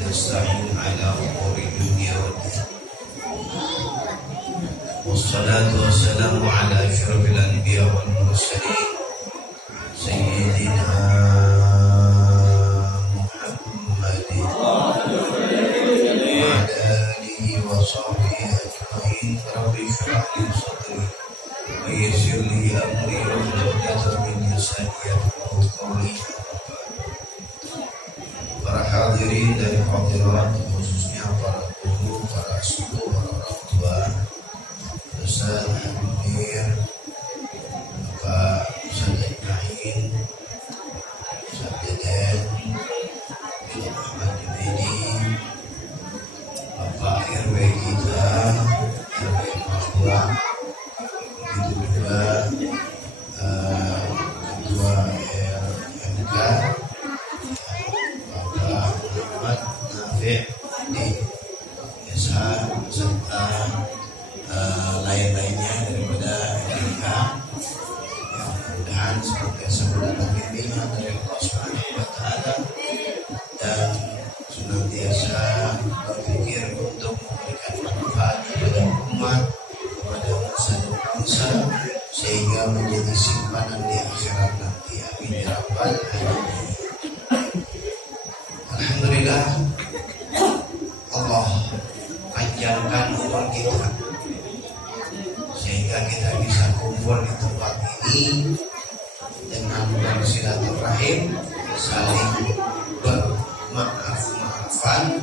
nasta'in ala umuri dunya waddin. Wassalatu wassalamu ala asyrafil anbiya wal mursalin sayyidina Muhammadin wa ala alihi wa sahbihi ajma'in. Rabbi shrah li sadri wa yassir li amri wahlul 'uqdatam min lisani yafqahu qawli. Para hadirin dan hadirat, khususnya para guru, para suku, para orang tua, Ustaz Amir, Bapak Ustaz Ibrahim, Ustaz Deden, Ustaz Ahmad Junaidi, Bapak RW kita, RW Papua, begitu juga Ketua RMK, di desa serta lain-lainnya daripada mereka, yang mudah-mudahan semoga mendapat bimbingan dari Allah Subhanahu wa Ta'ala dan senantiasa berpikir untuk memberikan manfaat kepada umat, kepada bangsa, sehingga menjadi simpanan di akhirat nanti. Amin ya rabbal alamin. Alhamdulillah, Allah panjangkan umur kita sehingga kita bisa kumpul di tempat ini dengan bersilaturahim, saling bermaaf-maafan,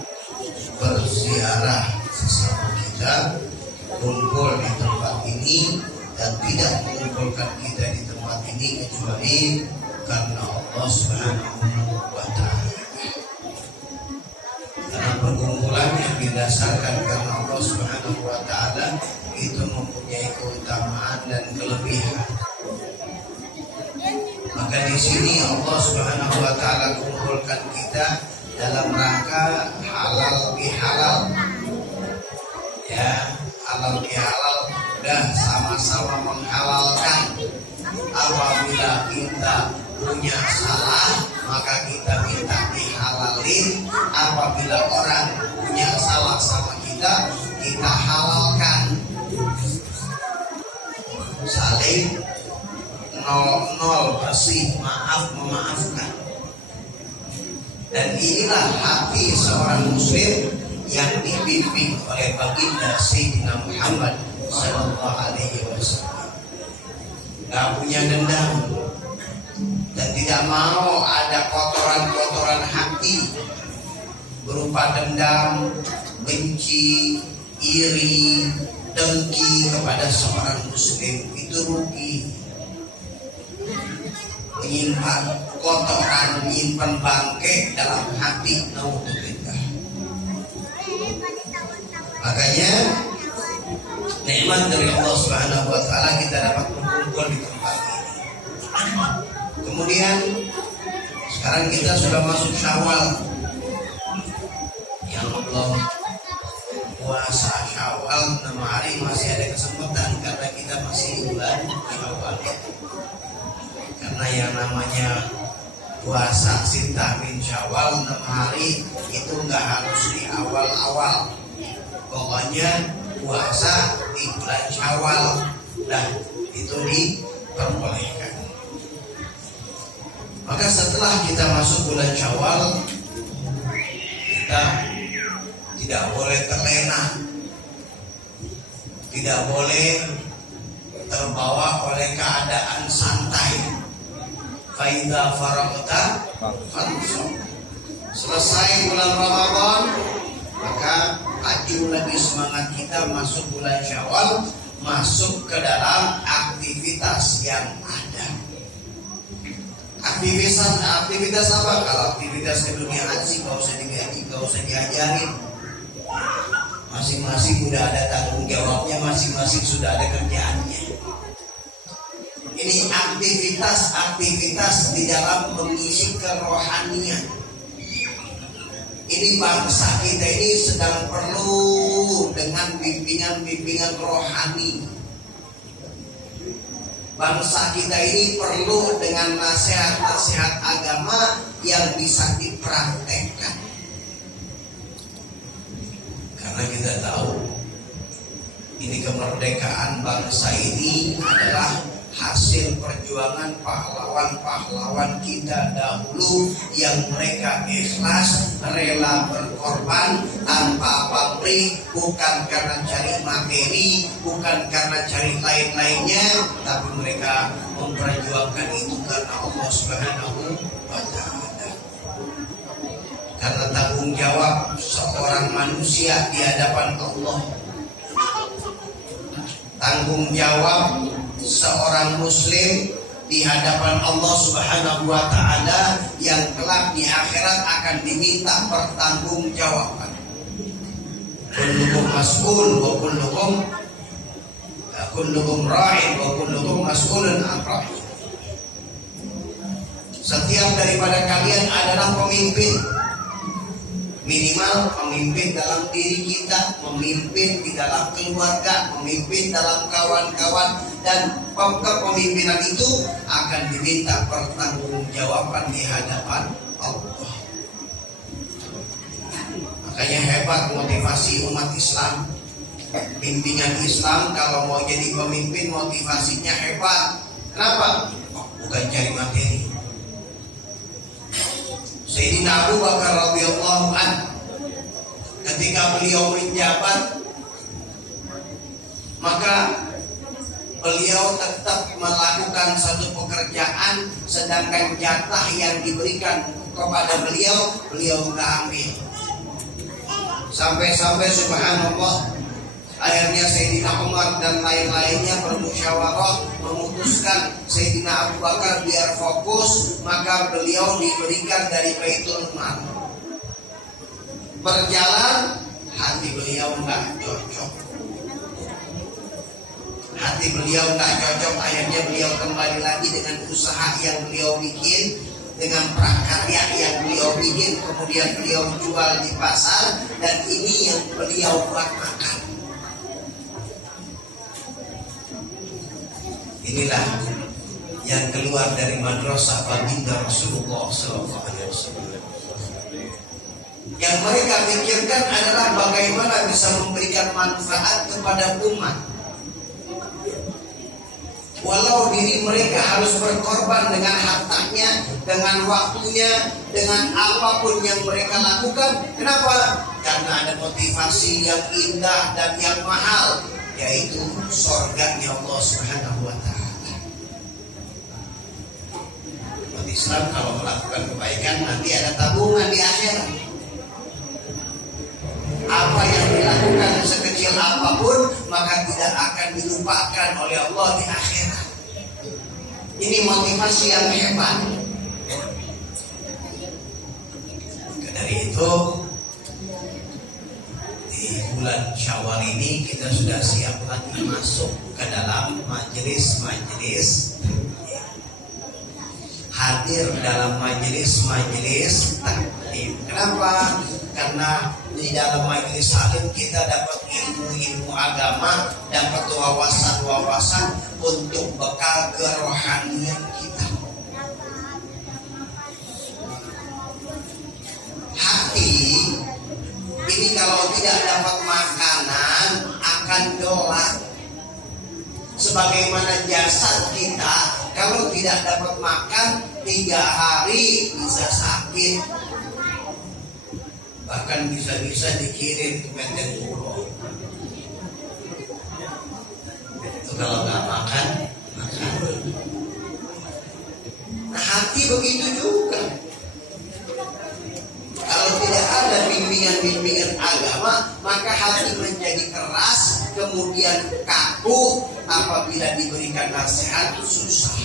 berziarah sesama kita, kumpul di tempat ini dan tidak mengumpulkan kita di tempat ini kecuali karena Allah Subhanahu wa Ta'ala. Karena perkumpulan yang didasarkan karena Allah Subhanahu wa Ta'ala itu mempunyai keutamaan dan kelebihan. Maka di sini Allah Subhanahu wa Ta'ala kumpulkan kita dalam rangka halal bihalal. Ya, halal bihalal dan sama-sama menghalalkan. Apabila kita punya salah, maka kita minta dihalalin. Apabila orang punya salah sama kita, kita halalkan. Saling nol bersih, maaf memaafkan. Dan inilah hati seorang muslim yang dibimbing oleh baginda Sayyidina Muhammad sallallahu alaihi wasallam. Gak punya dendam dan tidak mau ada kotoran-kotoran hati berupa dendam, benci, iri, dengki kepada seorang muslim. Itu rugi. Menyimpan kotoran, menyimpan bangke dalam hati, naudzubillah. Makanya nikmat dari Allah Subhanahu wa Ta'ala kita dapat berkumpul di tempat ini. Kemudian sekarang kita sudah masuk Syawal. Ya Allah, puasa Syawal 6 hari masih ada kesempatan karena kita masih di bulan Syawal. Karena yang namanya puasa Sita min Syawal 6 hari itu nggak harus di awal-awal. Pokoknya puasa di bulan Syawal, dan itu diperbolehkan. Maka setelah kita masuk bulan Syawal, kita tidak boleh terlena, tidak boleh terbawa oleh keadaan santai. Faidza faragta fansab. Selesai bulan Ramadan, maka ayo lagi semangat kita masuk bulan Syawal, masuk ke dalam aktivitas yang ada. Aktivitas apa? Kalau aktivitas ke dunia haji gak usah digaji, gak usah diajarin. Masing-masing sudah ada tanggung jawabnya, masing-masing sudah ada kerjaannya. Ini aktivitas di dalam mengisi kerohanian. Ini bangsa kita ini sedang perlu dengan bimbingan rohani. Bangsa kita ini perlu dengan nasihat-nasihat agama yang bisa dipraktekkan. kita tahu ini kemerdekaan bangsa ini adalah hasil perjuangan pahlawan-pahlawan kita dahulu yang mereka ikhlas, rela berkorban tanpa pamrih, bukan karena cari materi, bukan karena cari lain-lainnya, tapi mereka memperjuangkan itu karena Allah Subhanahu wa Ta'ala. Karena tanggung jawab seorang manusia di hadapan Allah, tanggung jawab seorang muslim di hadapan Allah Subhanahu wa Ta'ala yang kelak di akhirat akan diminta pertanggungjawaban. Kullukum mas'ul wa kullukum ra'in wa kullukum mas'ulun an ra'in. Setiap daripada kalian adalah pemimpin. Minimal pemimpin dalam diri kita, memimpin di dalam keluarga, memimpin dalam kawan-kawan, dan kepemimpinan itu akan diminta pertanggungjawaban di hadapan Allah. Makanya hebat motivasi umat Islam. Bimbingan Islam kalau mau jadi pemimpin motivasinya hebat. Kenapa? Bukan cari materi. Sayyidina Abu Bakar radhiyallahu anhu ketika beliau menjabat, maka beliau tetap melakukan satu pekerjaan, sedangkan jatah yang diberikan kepada beliau nggak ambil. Sampai-sampai subhanallah, akhirnya Sayyidina Umar dan lain-lainnya bermusyawarah memutuskan Sayyidina Abu Bakar biar fokus, maka beliau diberikan dari Baitul Mal. Berjalan, hati beliau nggak cocok. Hati beliau nggak cocok, akhirnya beliau kembali lagi dengan usaha yang beliau bikin, dengan prakarya yang beliau bikin, kemudian beliau jual di pasar, dan ini yang beliau buat makan. Inilah yang keluar dari madrasah baginda Rasulullah SAW. Yang mereka pikirkan adalah bagaimana bisa memberikan manfaat kepada umat. Walau diri mereka harus berkorban dengan hartanya, dengan waktunya, dengan apapun yang mereka lakukan. Kenapa? Karena ada motivasi yang indah dan yang mahal, yaitu surganya Allah Subhanahu wa Ta'ala. Umat Islam kalau melakukan kebaikan nanti ada tabungan di akhirat. Apa yang dilakukan sekecil apapun maka tidak akan dilupakan oleh Allah di akhirat. Ini motivasi yang hebat. Dari itu di bulan Syawal ini kita sudah siap lagi masuk ke dalam majelis-majelis, hadir dalam majelis-majelis taklim. Kenapa? Karena di dalam majelis taklim kita dapat ilmu-ilmu agama, dapat wawasan-wawasan untuk bekal kerohanian kita. Hati ini kalau tidak dapat makanan akan dolak. Sebagaimana jasad kita kalau tidak dapat makan 3 hari bisa sakit. Bahkan bisa-bisa dikirim ke Medan Pulau. Itu kalau nggak makan. Nah, hati begitu juga. Kalau tidak ada bimbingan-bimbingan agama, maka hati menjadi keras, kemudian kaku. Apabila diberikan nasihat susah.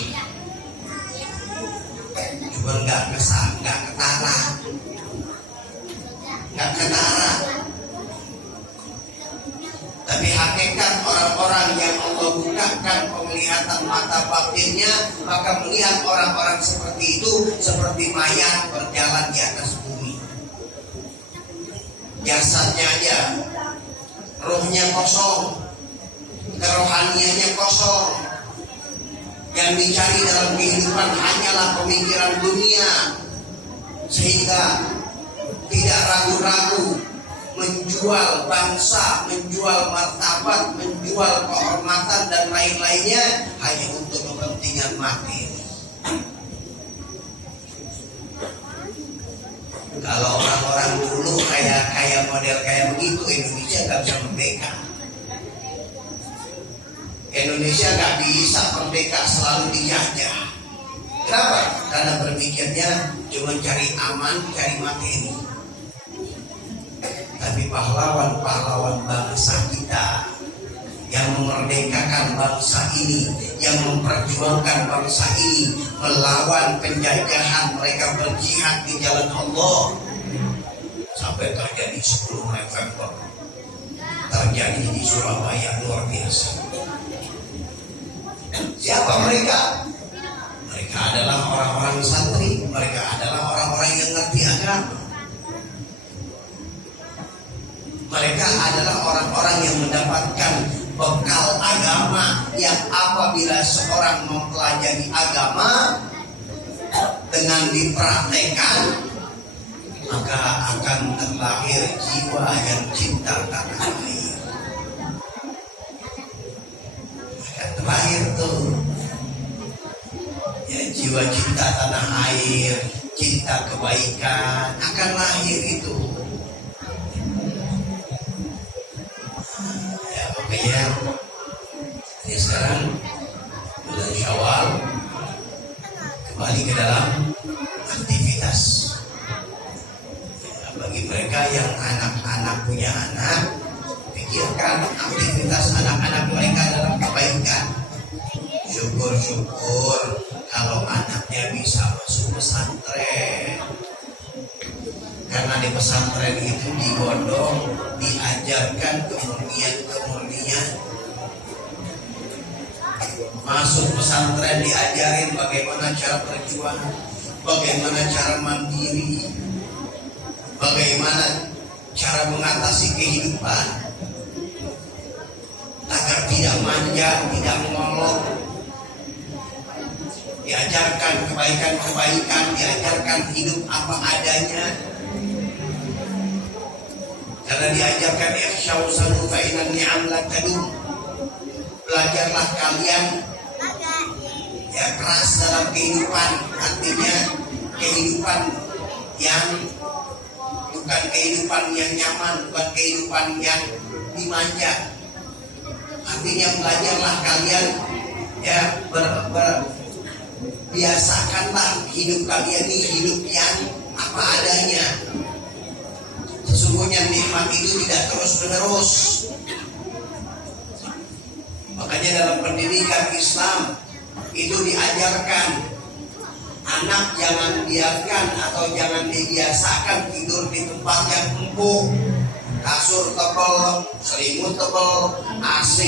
Cuma nggak ketara. Nggak ketara. Tapi hakikat orang-orang yang Allah bukakan penglihatan mata batinnya, maka melihat orang-orang seperti itu seperti mayat berjalan di atas bumi. Jasadnya aja, rohnya kosong, kerohaniannya kosong. Yang dicari dalam kehidupan hanyalah pemikiran dunia, sehingga tidak ragu-ragu menjual bangsa, menjual martabat, menjual kehormatan dan lain-lainnya hanya untuk kepentingan materi. Kalau orang-orang dulu kayak model kayak begitu, Indonesia nggak bisa merdeka. Indonesia nggak bisa merdeka, selalu dijajah. Kenapa? Karena berpikirnya cuma cari aman, cari materi. Tapi pahlawan-pahlawan bangsa kita yang memerdekakan bangsa ini, yang memperjuangkan bangsa ini, melawan penjajahan, mereka berjihad di jalan Allah sampai terjadi 10 November, terjadi di Surabaya, luar biasa. Siapa mereka? Mereka adalah orang-orang santri, mereka adalah orang-orang yang ngerti agama. Mereka adalah orang-orang yang mendapatkan bekal agama, yang apabila seorang mempelajari agama dengan dipraktekkan, maka akan terlahir jiwa yang cinta tanah air. Akan terlahir tuh ya, jiwa cinta tanah air, cinta kebaikan akan lahir itu. Ya, jadi sekarang bulan Syawal, kembali ke dalam aktivitas. Ya, bagi mereka yang anak-anak punya anak, pikirkan aktivitas anak-anak mereka dalam kebaikan. Syukur-syukur kalau anaknya bisa masuk pesantren. Karena di pesantren itu digondong, diajarkan kemurnian. Masuk pesantren diajarin bagaimana cara berjuang, bagaimana cara mandiri, bagaimana cara mengatasi kehidupan agar tidak manja, tidak molok. Diajarkan kebaikan-kebaikan, diajarkan hidup apa adanya. Karena diajarkan ikhsyau sanu fa innan ni'am la tadum. Belajarlah kalian ya keras dalam kehidupan, artinya kehidupan yang bukan kehidupan yang nyaman, bukan kehidupan yang dimanja. Artinya belajarlah kalian ya biasakanlah hidup kalian ini hidup yang apa adanya. Sesungguhnya nikmat itu tidak terus-menerus. Makanya dalam pendidikan Islam itu diajarkan anak jangan biarkan atau jangan dibiasakan tidur di tempat yang empuk, kasur tebal, selimut tebal, AC.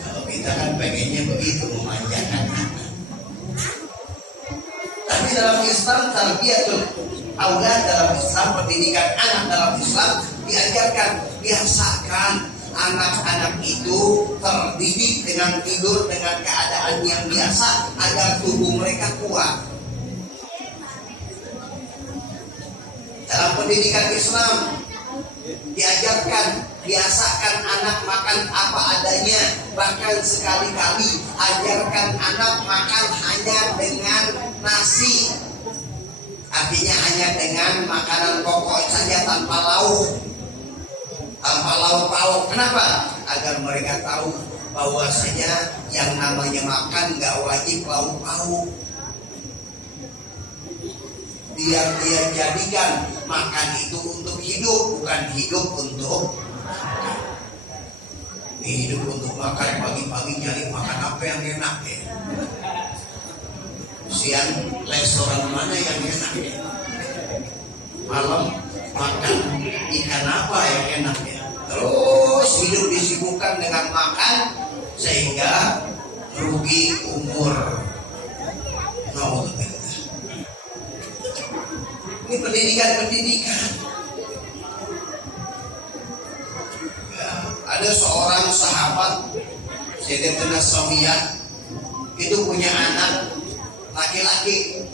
Kalau kita kan pengennya begitu, memanjakan anak. Tapi dalam Islam tarbiyatul aulad, dalam Islam pendidikan anak dalam Islam diajarkan, biasakan anak-anak itu terdidik dengan tidur dengan keadaan yang biasa agar tubuh mereka kuat. Dalam pendidikan Islam diajarkan, biasakan anak makan apa adanya, bahkan sekali-kali ajarkan anak makan hanya dengan nasi. Artinya hanya dengan makanan pokok saja tanpa lauk, tanpa lauk pauk. Kenapa? Agar mereka tahu bahwasanya yang namanya makan gak wajib lauk pauk. Dia jadikan makan itu untuk hidup, bukan hidup untuk makan. Hidup untuk makan, pagi-pagi nyari makan apa yang enak ya. Siang restoran mana yang enak ya. Malam makan ikan apa yang enak ya. Terus hidup disibukkan dengan makan sehingga rugi umur. Ini pendidikan. Ya, ada seorang sahabat Sayyidatina Safiyah itu punya anak laki-laki.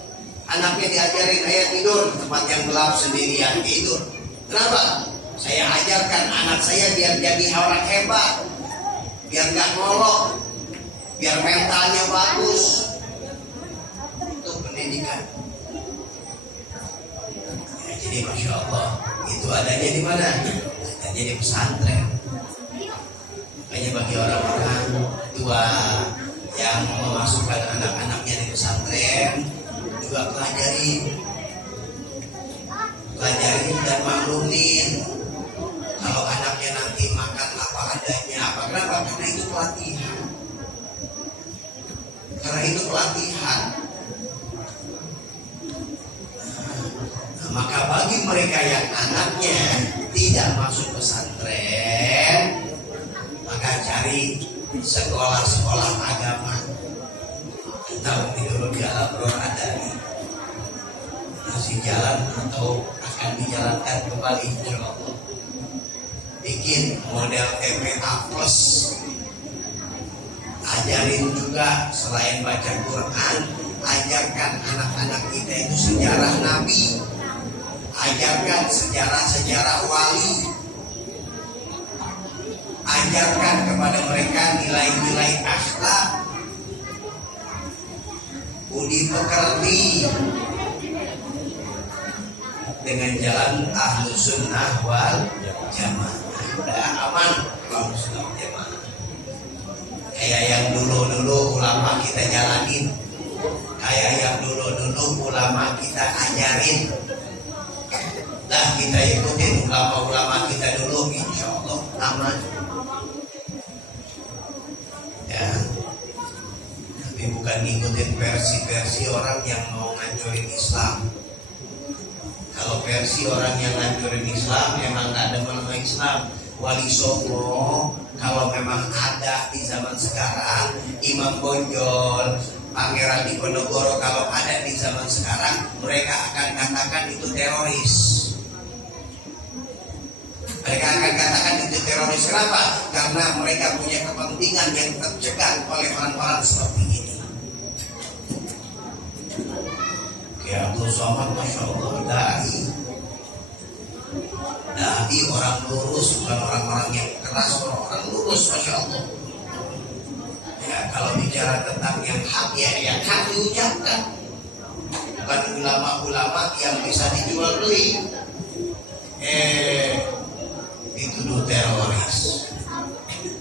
Anaknya diajarin, ayah tidur tempat yang gelap sendirian tidur. Kenapa? Saya ajarkan anak saya biar jadi orang hebat, biar gak ngolok, biar mentalnya bagus. Itu pendidikan. Ya, jadi masya Allah, itu adanya di mana? Adanya di pesantren. Makanya bagi orang-orang tua yang memasukkan anak-anaknya di pesantren, juga pelajari dan maklumin. Kalau anaknya nanti makan apa adanya, kenapa? Karena itu pelatihan. Nah, maka bagi mereka yang anaknya tidak masuk pesantren, maka cari sekolah-sekolah agama. Tahu ideologi Al-Qur'an ada masih jalan atau akan dijalankan kembali, insyaallah. Bikin model TPA plus, ajarin juga selain baca Quran, ajarkan anak-anak kita itu sejarah Nabi, ajarkan sejarah-sejarah wali, ajarkan kepada mereka nilai-nilai akhlak, budi pekerti, dengan jalan ahlu sunnah wal jamaah. Udah aman kalau sunnah wal jamaah. Kayak yang dulu ulama kita jalanin, kayak yang dulu ulama kita ajarin. Dah kita ikutin ulama-ulama kita dulu, insya Allah aman. Ya. Tapi bukan ngikutin versi-versi orang yang mau ngancurin Islam. Kalau versi orang yang ngancurin Islam memang gak ada mengenai Islam. Wali Songo kalau memang ada di zaman sekarang, Imam Bonjol, Pangeran Diponegoro kalau ada di zaman sekarang, mereka akan katakan itu teroris. Mereka akan katakan itu teroris. Kenapa? Karena mereka punya kepentingan yang tercegat oleh orang-orang seperti ini. Ya Abdul Somad, masya Allah, dai orang lurus, bukan orang-orang yang keras, orang lurus, masya Allah. Ya kalau bicara tentang yang hak, ya yang hak diucapkan, bukan ulama-ulama yang bisa dijual beli. Dituduh teroris.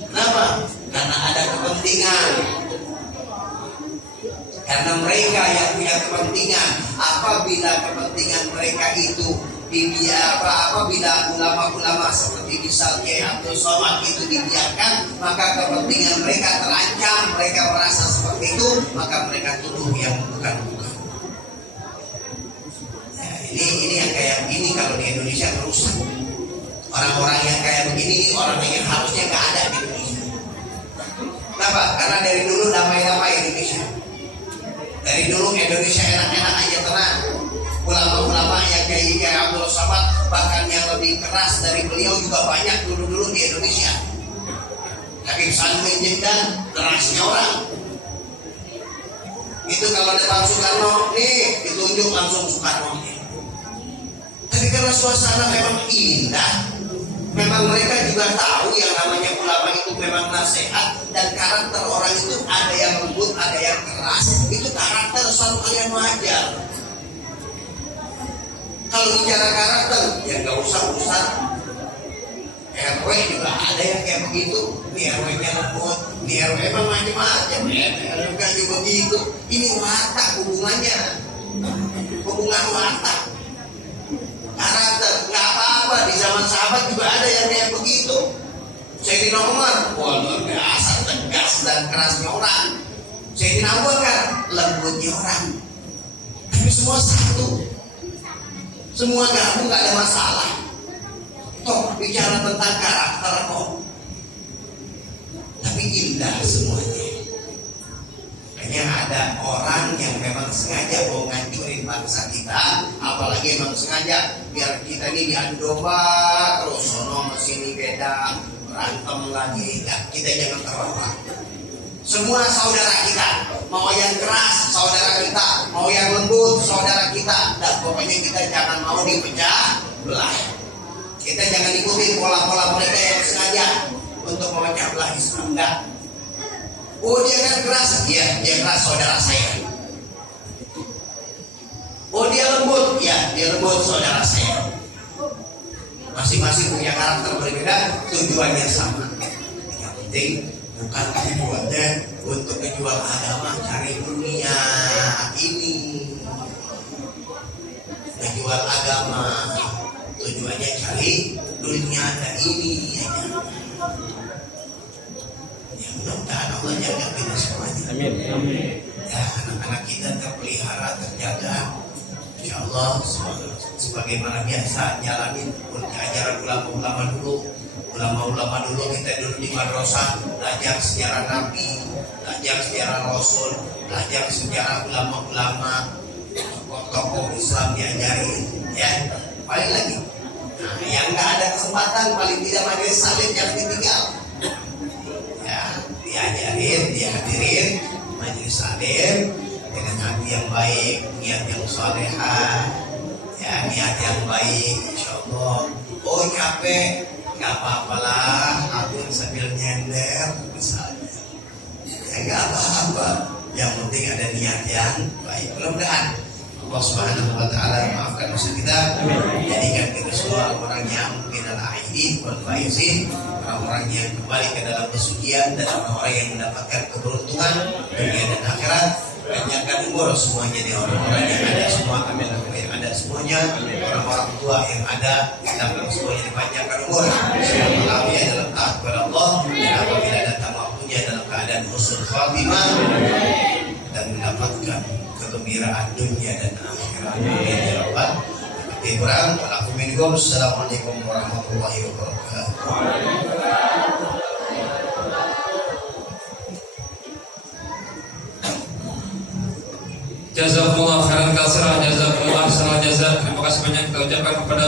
Kenapa? Karena ada kepentingan. Karena mereka yang punya kepentingan, apabila kepentingan mereka itu apabila ulama-ulama seperti misalnya Abdul Somad itu dibiarkan, maka kepentingan mereka terancam, mereka merasa seperti itu, maka mereka tuduh yang bukan-bukan. Ya, ini yang kayak begini kalau di Indonesia merusak. Orang-orang yang kayak begini, orang yang harusnya nggak ada di Indonesia. Kenapa? Karena dari dulu damai-damai Indonesia. Dari dulu Indonesia enak-enak aja, tenang. Ulama-ulama yang kayak Abdul Somad, bahkan yang lebih keras dari beliau juga banyak dulu-dulu di Indonesia. Habib Sanwin Jengdan, kerasnya orang. Itu kalau depan Soekarno, nih ditunjuk langsung Soekarno. Tapi karena suasana memang indah, memang mereka juga tahu yang namanya ulama itu memang nasihat, dan karakter orang itu ada yang lembut, ada yang keras. Itu karakter selalu kalian wajar. Kalau bicara karakter, ya nggak usah. RW juga ada yang kayak begitu. Ini RW-nya lembut, ini RW emang macam-macam. RW juga begitu. Ini watak hubungannya, hubungan watak. Karakter, nggak apa-apa. Di zaman sahabat juga ada yang kayak begitu. Sayyidina Umar, wah luar biasa, tegas dan kerasnya orang. Sayyidina Abu Bakar, lembutnya orang. Tapi semua satu. Semua gabung, gak ada masalah. Toh bicara tentang karakter kok. Tapi indah semuanya. Makanya ada orang yang memang sengaja mau ngancurin bangsa kita, apalagi memang sengaja biar kita ini diadu domba terus, sono sini beda, berantem lagi. Ya, kita jangan terlalu. Semua saudara kita, mau yang keras saudara kita, mau yang lembut saudara kita, dan pokoknya kita jangan mau dipecah belah. Kita jangan ikuti pola-pola mereka yang sengaja untuk memecah belah Islam. Enggak. Oh dia kan keras, ya dia keras saudara saya. Oh dia lembut, ya dia lembut saudara saya. Masing-masing punya karakter berbeda, tujuannya sama. Yang penting bukan tujuannya untuk menjual agama, cari dunia ini. Menjual agama, tujuannya cari dunia ini. Ya mudah-mudahan Allah jaga kita semuanya. Amin. Ya anak-anak kita terpelihara, terjaga. Insya Allah sebagaimana biasa jalanin ajaran ulama-ulama dulu. Ulama-ulama dulu kita dulu di madrasah belajar sejarah Nabi, belajar sejarah Rasul, belajar sejarah ulama-ulama, tokoh-tokoh Islam diajarin, ya. Paling lagi, nah, yang nggak ada kesempatan paling tidak majelis salib yang ditinggal, ya diajarin, dihadirin majelis salib dengan hati yang baik, niat yang salehah, ya niat yang baik, insya Allah. Oh capek, nggak apa-apalah, aku sambil nyender misalnya, ya nggak apa-apa. Yang penting ada niat yang baik. Mudah-mudahan Allah Subhanahu Wa Taala maafkan dosa kita, jadikan kita semua orang yang minal aidin wal faizin, orang-orang yang kembali ke dalam kesucian dan orang-orang yang mendapatkan keberuntungan dunia dan akhirat. Panjangkan umur semuanya nih orang-orang yang ada semua, amin, yang ada semuanya, orang-orang tua yang ada, kita semuanya dipanjangkan umur, semoga afiyah dalam taat kepada Allah, dan apabila datang waktunya dalam keadaan husnul khatimah dan mendapatkan kegembiraan dunia dan akhirat. Amin ya rabbal alamin. Assalamualaikum warahmatullahi wabarakatuh. Jazakumullah khairan katsiran, jazakumullah khairan jazak. Terima kasih banyak kita ucapkan kepada